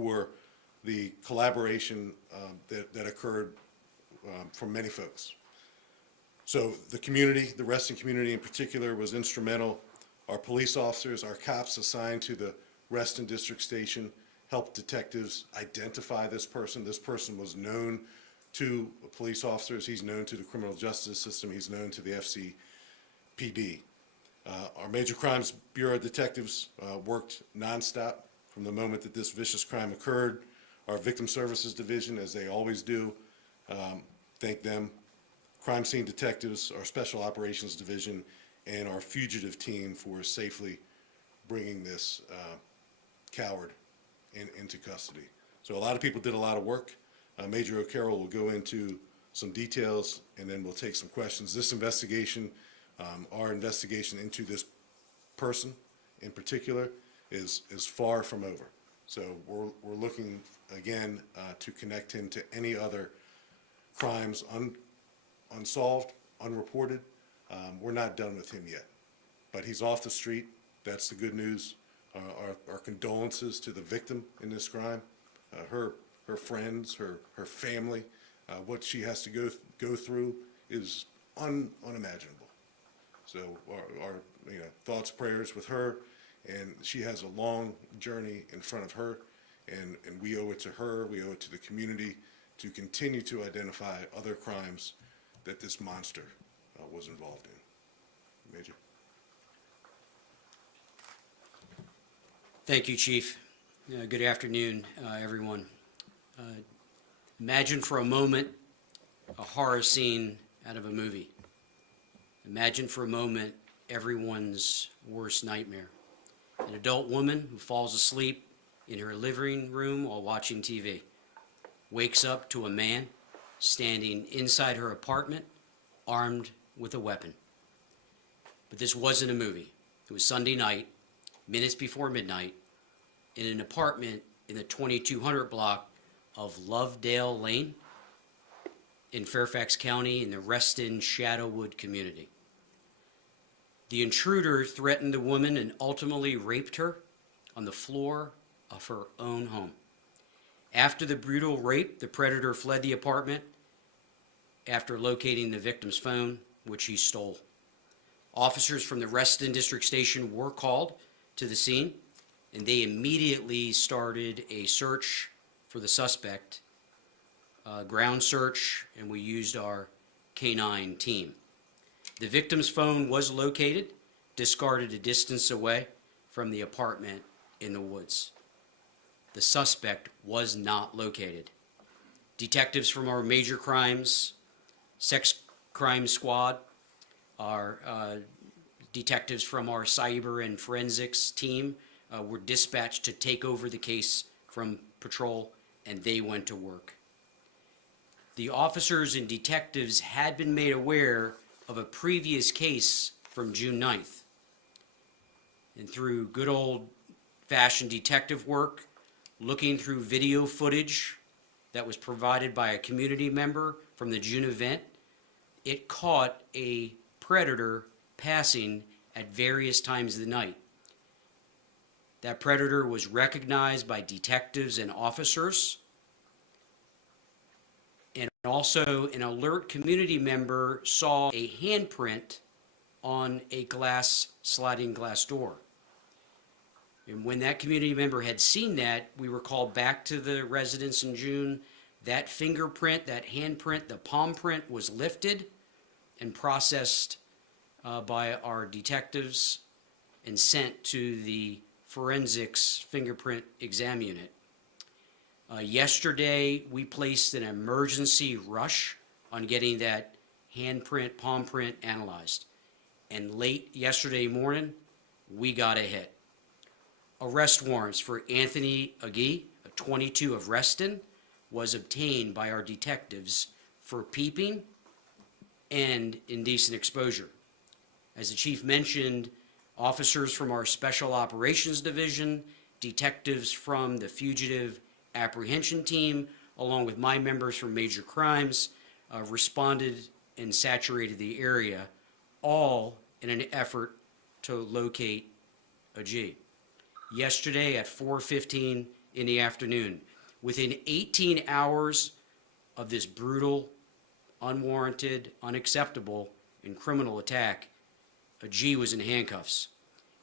for the collaboration that occurred from many folks. So the community, the Reston community in particular, was instrumental. Our police officers, our cops assigned to the Reston District Station helped detectives identify this person. This person was known to police officers. He's known to the criminal justice system. He's known to the FCPD. Our Major Crimes Bureau detectives worked nonstop from the moment that this vicious crime occurred. Our Victim Services Division, as they always do, thank them. Crime Scene Detectives, our Special Operations Division, and our fugitive team for safely bringing this coward into custody. So a lot of people did a lot of work. Major O'Carroll will go into some details, and then we'll take some questions. This investigation, our investigation into this person in particular, is far from over. So we're looking again to connect him to any other crimes unsolved, unreported. We're not done with him yet, but he's off the street. That's the good news. Our condolences to the victim in this crime, her friends, her family. What she has to go through is unimaginable. So our thoughts, prayers with her, and she has a long journey in front of her, and we owe it to her, we owe it to the community to continue to identify other crimes that this monster was involved in. Major. Thank you, Chief. Good afternoon, everyone. Imagine for a moment a horror scene out of a movie. Imagine for a moment everyone's worst nightmare. An adult woman who falls asleep in her living room while watching TV, wakes up to a man standing inside her apartment, armed with a weapon. But this wasn't a movie. It was Sunday night, minutes before midnight, in an apartment in the 2200 block of Lovedale Lane in Fairfax County in the Reston Shadowwood community. The intruder threatened the woman and ultimately raped her on the floor of her own home. After the brutal rape, the predator fled the apartment after locating the victim's phone, which he stole. Officers from the Reston District Station were called to the scene, and they immediately started a search for the suspect, ground search, and we used our K-9 team. The victim's phone was located, discarded a distance away from the apartment in the woods. The suspect was not located. Detectives from our Major Crimes Sex Crime Squad, our detectives from our cyber and forensics team were dispatched to take over the case from patrol, and they went to work. The officers and detectives had been made aware of a previous case from June 9th. And through good old-fashioned detective work, looking through video footage that was provided by a community member from the June event, it caught a predator passing at various times of the night. That predator was recognized by detectives and officers, and also an alert community member saw a handprint on a sliding glass door. And when that community member had seen that, we were called back to the residence in June. That fingerprint, that handprint, the palm print was lifted and processed by our detectives and sent to the forensics fingerprint exam unit. Yesterday, we placed an emergency rush on getting that handprint, palm print analyzed. And late yesterday morning, we got a hit. Arrest warrants for Anthony Agee, 22 of Reston, was obtained by our detectives for peeping and indecent exposure. As the chief mentioned, officers from our Special Operations Division, detectives from the Fugitive Apprehension Team, along with my members from Major Crimes, responded and saturated the area, all in an effort to locate Agee. Yesterday at 4:15 in the afternoon. Within 18 hours of this brutal, unwarranted, unacceptable, and criminal attack, a G was in handcuffs.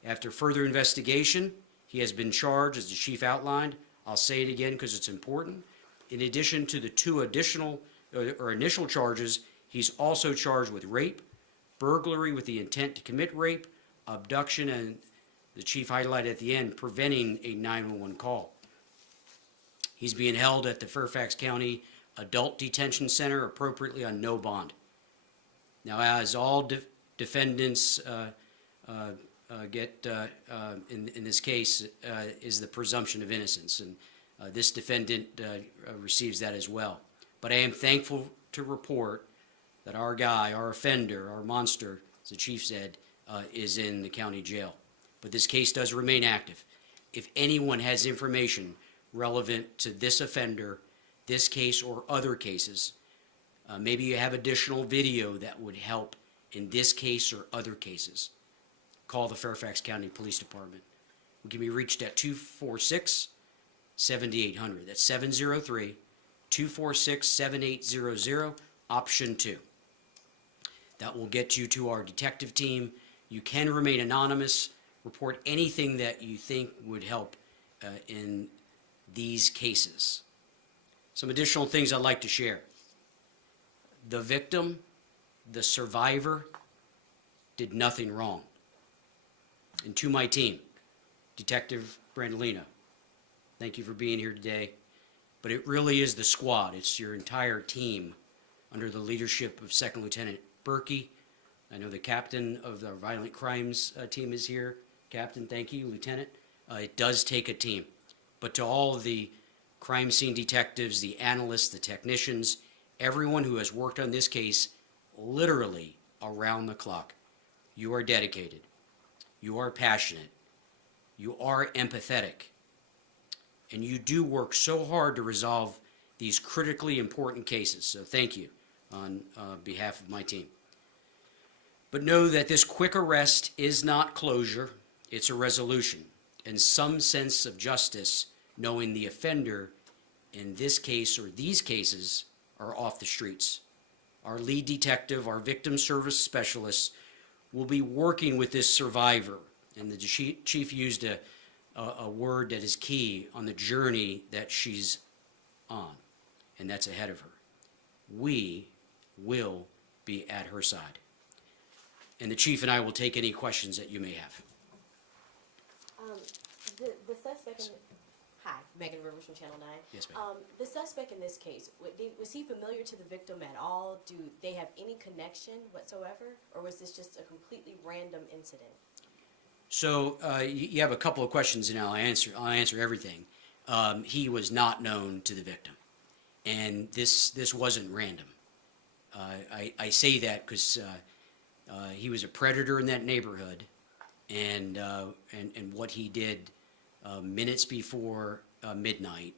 After further investigation, he has been charged, as the chief outlined. I'll say it again because it's important. In addition to the two additional or initial charges, he's also charged with rape, burglary with the intent to commit rape, abduction, and the chief highlighted at the end, preventing a 911 call. He's being held at the Fairfax County Adult Detention Center, appropriately on no bond. Now, as all defendants get in this case, is the presumption of innocence, and this defendant receives that as well. But I am thankful to report that our guy, our offender, our monster, as the chief said, is in the county jail. But this case does remain active. If anyone has information relevant to this offender, this case, or other cases, maybe you have additional video that would help in this case or other cases, call the Fairfax County Police Department. We can be reached at 246-7800. That's 703-246-7800, option 2. That will get you to our detective team. You can remain anonymous. Report anything that you think would help in these cases. Some additional things I'd like to share. The victim, the survivor, did nothing wrong. And to my team, Detective Brandolino, thank you for being here today. But it really is the squad. It's your entire team under the leadership of Second Lieutenant Berkey. I know the captain of the violent crimes team is here. Captain, thank you. Lieutenant, it does take a team. But to all of the crime scene detectives, the analysts, the technicians, everyone who has worked on this case literally around the clock, you are dedicated. You are passionate. You are empathetic. And you do work so hard to resolve these critically important cases. So thank you on behalf of my team. But know that this quick arrest is not closure. It's a resolution and some sense of justice, knowing the offender in this case or these cases are off the streets. Our lead detective, our victim service specialist, will be working with this survivor. And the chief used a word that is key on the journey that she's on, and that's ahead of her. We will be at her side. And the chief and I will take any questions that you may have. The suspect in Hi, Megan Rivers from Channel 9. Yes, ma'am. The suspect in this case, was he familiar to the victim at all? Do they have any connection whatsoever? Or was this just a completely random incident? So you have a couple of questions, and I'll answer everything. He was not known to the victim, and this wasn't random. I say that because he was a predator in that neighborhood, and what he did minutes before midnight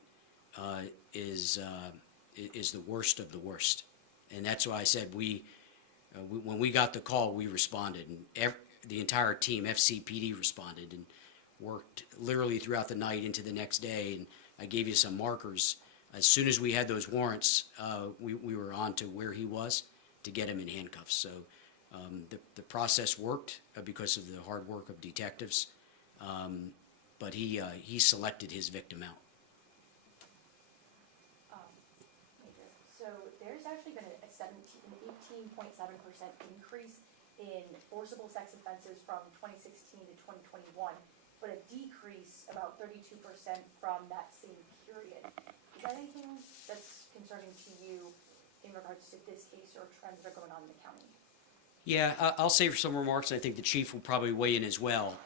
is the worst of the worst, and that's why I said when we got the call, we responded, and the entire team, FCPD, responded and worked literally throughout the night into the next day. And I gave you some markers. As soon as we had those warrants, we were on to where he was to get him in handcuffs. So the process worked because of the hard work of detectives. But he selected his victim out. So there's actually been an 18.7% increase in forcible sex offenses from 2016 to 2021, but a decrease about 32% from that same period. Is that anything that's concerning to you in regards to this case or trends that are going on in the county? Yeah, I'll save some remarks. I think the chief will probably weigh in as well.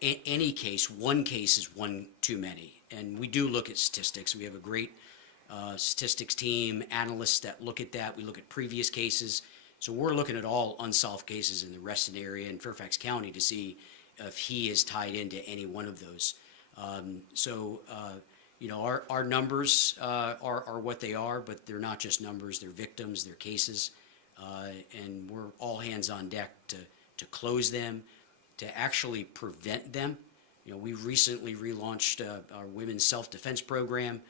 Any case, one case is one too many. And we do look at statistics. We have a great statistics team, analysts that look at that. We look at previous cases. So we're looking at all unsolved cases in the Reston area and Fairfax County to see if he is tied into any one of those. Our numbers are what they are, but they're not just numbers. They're victims, they're cases. And we're all hands on deck to close them, to actually prevent them, You know, we recently relaunched our women's self-defense program.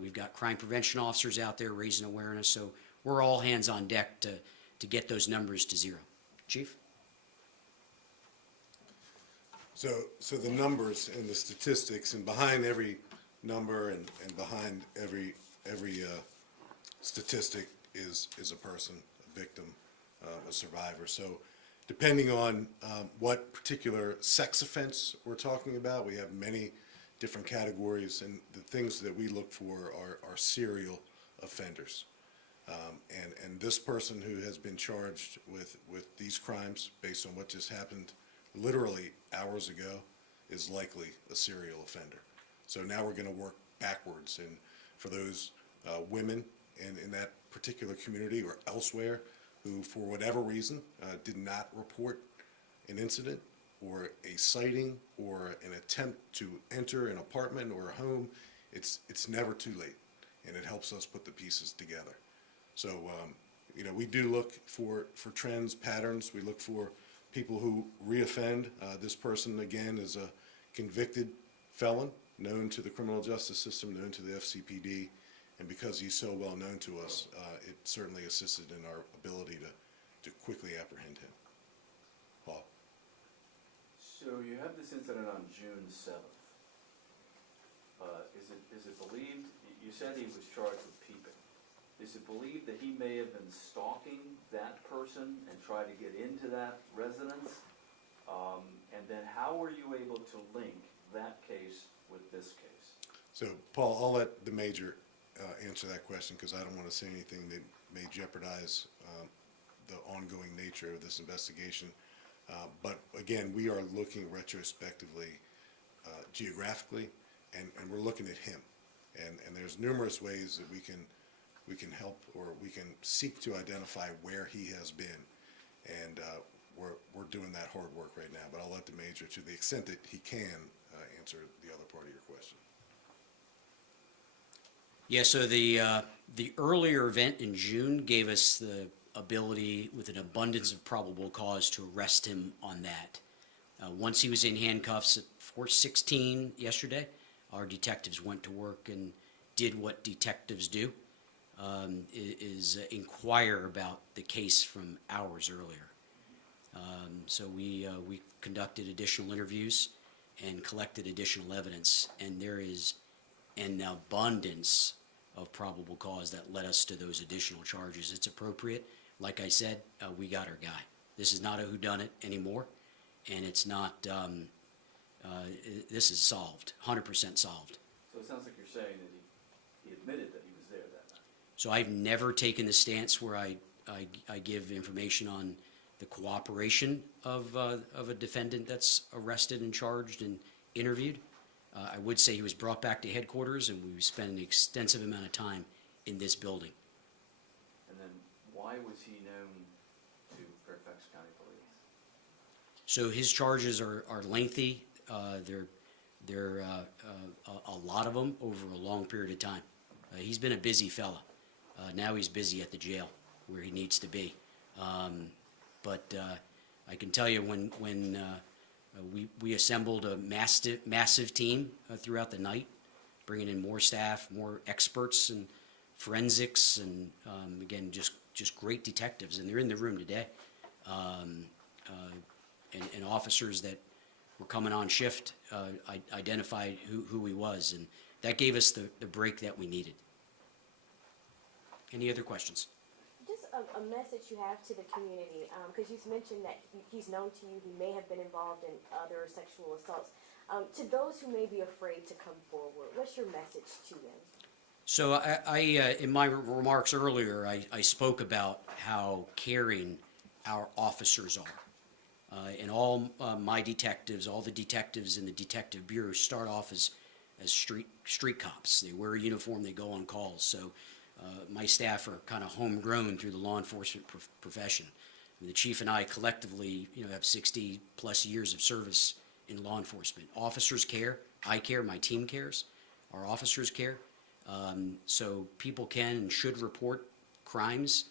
We've got crime prevention officers out there raising awareness, so we're all hands on deck to get those numbers to zero. Chief? So the numbers and the statistics, and behind every number and behind every statistic is a person, a victim, a survivor. So depending on what particular sex offense we're talking about, we have many different categories, and the things that we look for are serial offenders. And this person who has been charged with these crimes, based on what just happened literally hours ago, is likely a serial offender. So now we're going to work backwards, and for those women in that particular community or elsewhere who, for whatever reason, did not report an incident or a sighting or an attempt to enter an apartment or a home, it's never too late, and it helps us put the pieces together. So, you know, we do look for trends, patterns. We look for people who reoffend. This person, again, is a convicted felon, known to the criminal justice system, known to the FCPD, and because he's so well known to us, it certainly assisted in our ability to quickly apprehend him. Paul? So you have this incident on June 7th. Is it believed, you said he was charged with peeping. Is it believed that he may have been stalking that person and tried to get into that residence? And then how were you able to link that case with this case? So, Paul, I'll let the major answer that question, because I don't want to say anything that may jeopardize the ongoing nature of this investigation. But again, we are looking retrospectively, geographically, and we're looking at him. And there's numerous ways that we can help, or we can seek to identify where he has been. And we're doing that hard work right now. But I'll let the major, to the extent that he can, answer the other part of your question. Yeah, so the earlier event in June gave us the ability, with an abundance of probable cause, to arrest him on that. Once he was in handcuffs at 4:16 yesterday, our detectives went to work and did what detectives do, is inquire about the case from hours earlier. So we conducted additional interviews and collected additional evidence, and there is an abundance of probable cause that led us to those additional charges. It's appropriate. Like I said, we got our guy. This is not a whodunit anymore, and it's not, this is solved, 100% solved. So it sounds like you're saying that he admitted that he was there that night. So I've never taken the stance where I give information on the cooperation of a defendant that's arrested and charged and interviewed. I would say he was brought back to headquarters, and we spent an extensive amount of time in this building. And then why was he known to Fairfax County Police? So his charges are lengthy. They're a lot of them over a long period of time. He's been a busy fella. Now he's busy at the jail where he needs to be. But I can tell you, when we assembled a massive team throughout the night, bringing in more staff, more experts and forensics, and again, just great detectives, and they're in the room today, and officers that were coming on shift identified who he was, and that gave us the break that we needed. Any other questions? Just a message you have to the community, because you've mentioned that he's known to you, he may have been involved in other sexual assaults. To those who may be afraid to come forward, what's your message to them? So I in my remarks earlier, I spoke about how caring our officers are. And all my detectives, all the detectives in the detective bureau start off as street cops. They wear a uniform, they go on calls. So my staff are kind of homegrown through the law enforcement profession. The chief and I collectively, have 60 plus years of service in law enforcement. Officers care, I care, my team cares, our officers care. So people can and should report crimes.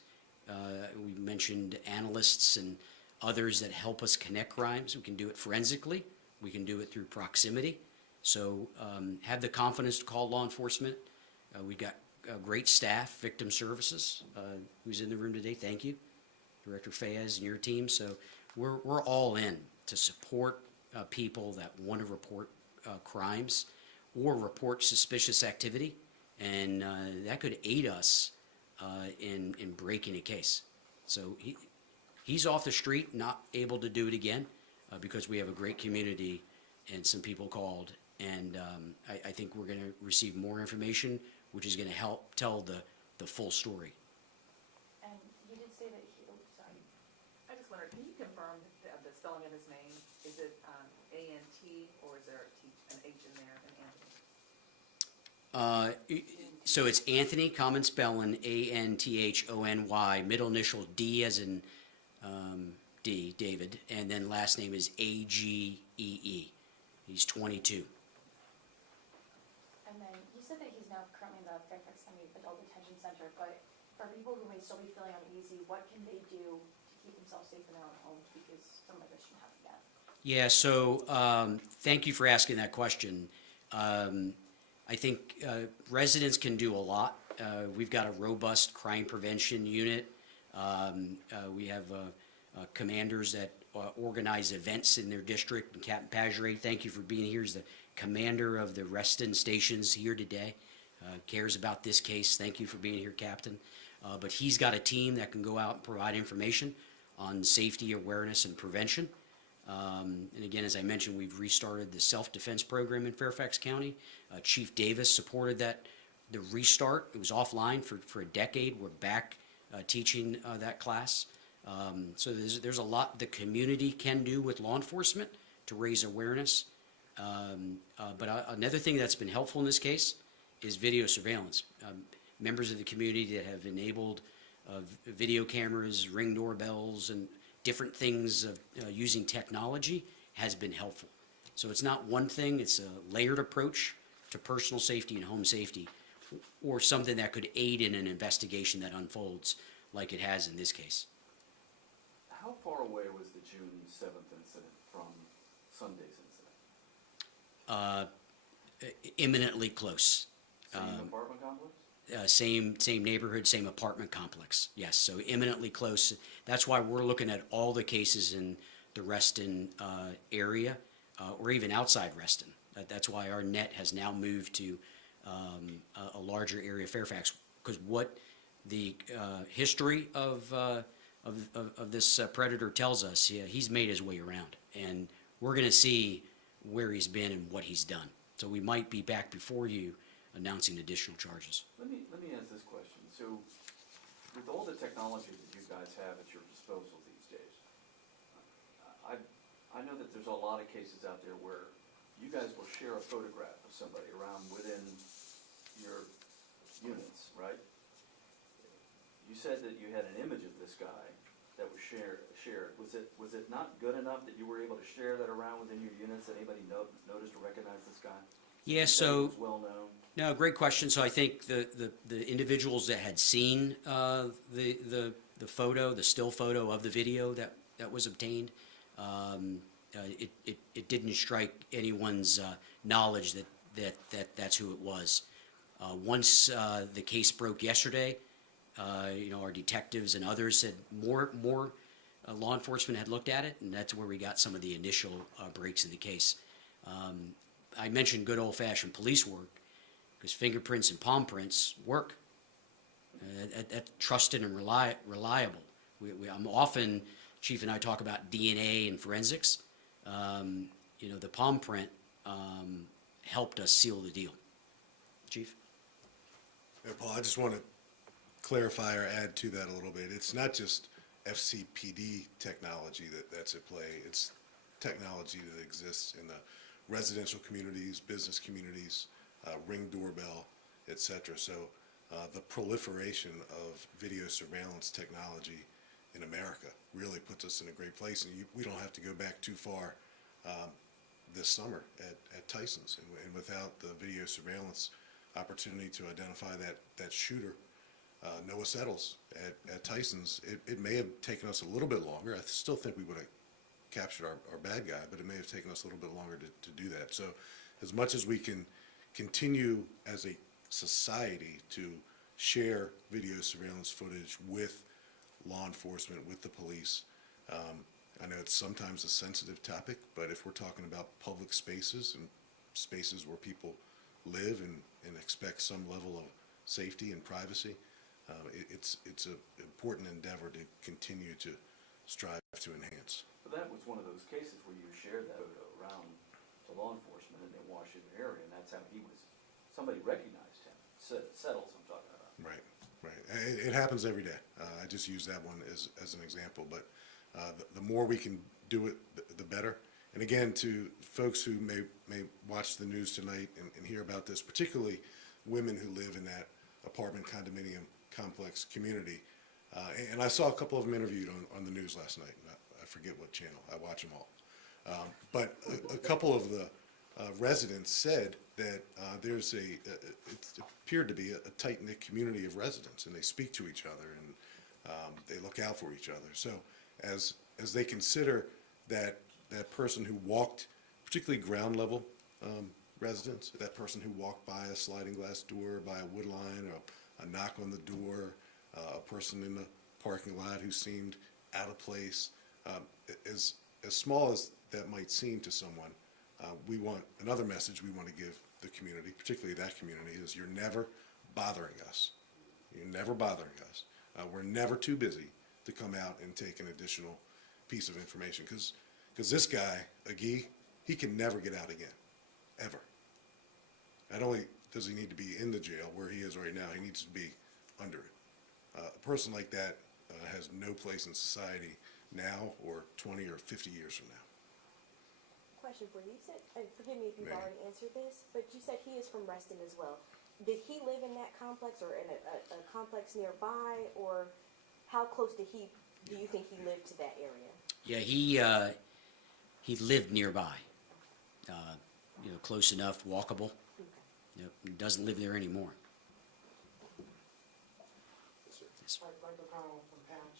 We mentioned analysts and others that help us connect crimes. We can do it forensically, We can do it through proximity. So have the confidence to call law enforcement. We've got great staff, victim services, who's in the room today. Thank you, Director Fayez and your team. So we're all in to support people that want to report crimes or report suspicious activity, and that could aid us in breaking a case. So he's off the street, not able to do it again, because we have a great community and some people called, and I think we're going to receive more information, which is going to help tell the full story. And he did say that he, oh, sorry. I just wondered, can you confirm the spelling of his name? Is it A-N-T, or is there an H in there, an Anthony? So it's Anthony, common spelling, A-N-T-H-O-N-Y, middle initial D as in D, David, and then last name is A-G-E-E. He's 22. And then you said that he's now currently in the Fairfax County Adult Detention Center, but for people who may still be feeling uneasy, what can they do to keep themselves safe in their own homes, because something like this shouldn't happen again? Yeah, so thank you for asking that question. I think residents can do a lot. We've got a robust crime prevention unit. We have commanders that organize events in their district. And Captain Pageray, thank you for being here. He's the commander of the Reston stations here today. Cares about this case. Thank you for being here, Captain. But he's got a team that can go out and provide information on safety, awareness, and prevention. And again, as I mentioned, we've restarted the self-defense program in Fairfax County. Chief Davis supported the restart. It was offline for a decade. We're back teaching that class. So there's a lot the community can do with law enforcement to raise awareness. But another thing that's been helpful in this case is video surveillance. Members of the community that have enabled video cameras, Ring doorbells, and different things of using technology has been helpful. So it's not one thing, it's a layered approach to personal safety and home safety, or something that could aid in an investigation that unfolds like it has in this case. How far away was the June 7th incident from Sunday's incident? Imminently close. Same apartment complex? Same neighborhood, same apartment complex. Yes, so imminently close. That's why we're looking at all the cases in the Reston area, or even outside Reston. That's why our net has now moved to a larger area of Fairfax, because what the history of this predator tells us, yeah, he's made his way around, and we're going to see where he's been and what he's done. So we might be back before you announcing additional charges. Let me ask this question. So, with all the technology that you guys have at your disposal these days, I know that there's a lot of cases out there where you guys will share a photograph of somebody around within your units, right? You said that you had an image of this guy that was shared. Was it not good enough that you were able to share that around within your units, that anybody noticed or recognized this guy? Yeah, You said he so was well known. no, great question. So I think the individuals that had seen the photo, the still photo of the video that was obtained, it didn't strike anyone's knowledge that's who it was. Once the case broke yesterday, our detectives and others said more law enforcement had looked at it, and that's where we got some of the initial breaks in the case. I mentioned good old-fashioned police work, because fingerprints and palm prints work. That's trusted and reliable. I'm often, Chief and I talk about DNA and forensics. The palm print helped us seal the deal. Chief? Yeah, Paul, I just want to clarify or add to that a little bit. It's not just FCPD technology that's at play. It's technology that exists in the residential communities, business communities, Ring doorbell, et cetera. So the proliferation of video surveillance technology in America really puts us in a great place. And we don't have to go back too far this summer at Tyson's. And without the video surveillance opportunity to identify that shooter, Noah Settles at Tyson's, it may have taken us a little bit longer. I still think we would have captured our bad guy, but it may have taken us a little bit longer to do that. So as much as we can continue as a society to share video surveillance footage with law enforcement, with the police, I know it's sometimes a sensitive topic, but if we're talking about public spaces and spaces where people live and expect some level of safety and privacy, it's an important endeavor to continue to strive to enhance. But that was one of those cases where you shared that photo around to law enforcement in the Washington area, and that's how somebody recognized him. Settles I'm talking about. Right, right. It happens every day. I just use that one as an example, but the more we can do it, the better. And again, to folks who may watch the news tonight and hear about this, particularly women who live in that apartment condominium complex community, and I saw a couple of them interviewed on the news last night. I forget what channel. I watch them all. But a couple of the residents said that it appeared to be a tight-knit community of residents, and they speak to each other and they look out for each other. So as they consider that person who walked, particularly ground level residents, that person who walked by a sliding glass door, by a wood line, or a knock on the door, a person in the parking lot who seemed out of place, as small as that might seem to someone, another message we want to give the community, particularly that community, is you're never bothering us. You're never bothering us. We're never too busy to come out and take an additional piece of information, because this guy, Agee, he can never get out again, ever. Not only does he need to be in the jail where he is right now, he needs to be under it. A person like that has no place in society now or 20 or 50 years from now. Question for you. You said, and forgive me if you've Ma'am. already answered this, but you said he is from Reston as well. Did he live in that complex or in a complex nearby, or how close do you think he lived to that area? Yeah, he lived nearby, close enough, walkable. Okay. Yep, he doesn't live there anymore. Yes. Michael Connell from Patch.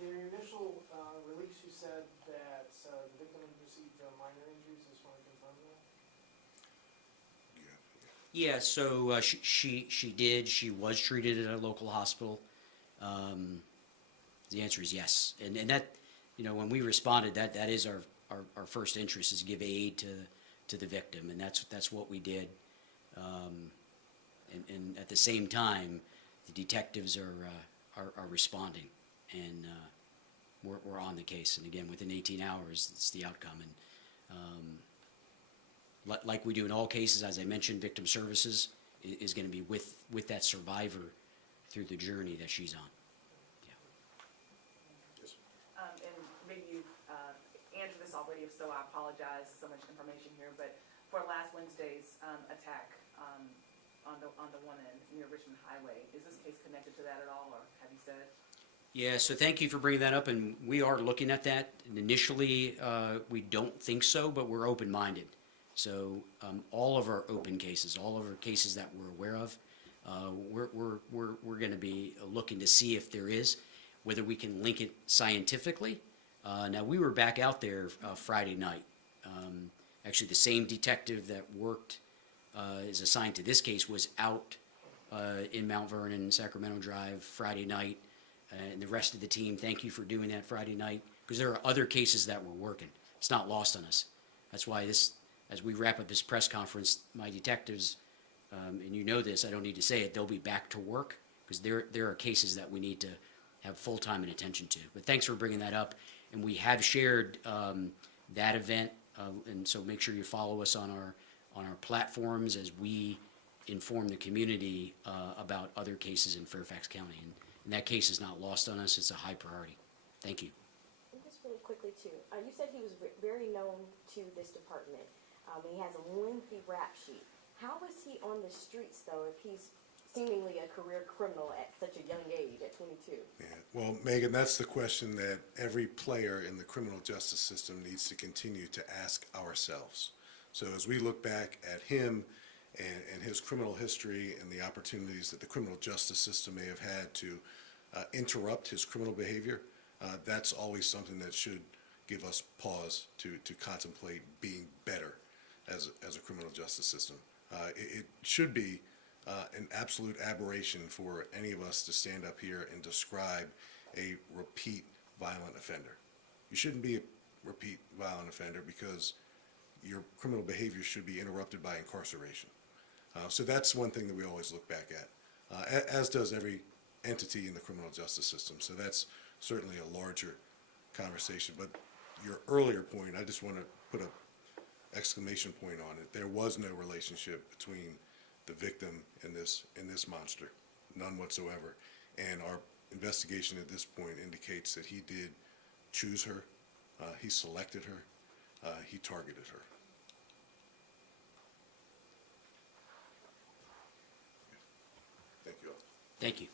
In your initial release, you said that the victim received minor injuries. I just want to confirm that. Yeah, so she did. She was treated at a local hospital. The answer is yes, and that, when we responded, that is our first interest, is to give aid to the victim, and that's what we did. And at the same time, the detectives are responding, and we're on the case. And again, within 18 hours, it's the outcome. And like we do in all cases, as I mentioned, victim services is going to be with that survivor through the journey that she's on. And maybe you've answered this already, if so, I apologize, so much information here, but for last Wednesday's attack on the one near Richmond Highway, is this case connected to that at all, or have you said? Yeah, so thank you for bringing that up, and we are looking at that. And initially, we don't think so, but we're open-minded. So all of our open cases, all of our cases that we're aware of, we're going to be looking to see if there is, whether we can link it scientifically. Now, we were back out there Friday night. Actually, the same detective that worked, is assigned to this case, was out in Mount Vernon, Sacramento Drive, Friday night. And the rest of the team, thank you for doing that Friday night, because there are other cases that we're working. It's not lost on us. That's why as we wrap up this press conference, my detectives, and you know this, I don't need to say it, they'll be back to work, because there are cases that we need to have full time and attention to. But thanks for bringing that up. And we have shared that event, and so make sure you follow us on our platforms as we inform the community about other cases in Fairfax County. And that case is not lost on us. It's a high priority. Thank you. And just really quickly too, you said he was very known to this department. He has a lengthy rap sheet. How is he on the streets though, if he's seemingly a career criminal at such a young age, at 22? Yeah. Well, Megan, that's the question that every player in the criminal justice system needs to continue to ask ourselves. So as we look back at him and his criminal history and the opportunities that the criminal justice system may have had to interrupt his criminal behavior, that's always something that should give us pause to contemplate being better as a criminal justice system. It should be an absolute aberration for any of us to stand up here and describe a repeat violent offender. You shouldn't be a repeat violent offender because your criminal behavior should be interrupted by incarceration. So that's one thing that we always look back at, as does every entity in the criminal justice system. So that's certainly a larger conversation. But your earlier point, I just want to put an exclamation point on it. There was no relationship between the victim and this monster, none whatsoever. And our investigation at this point indicates that he did choose her, he selected her, he targeted her. Thank you all. Thank you.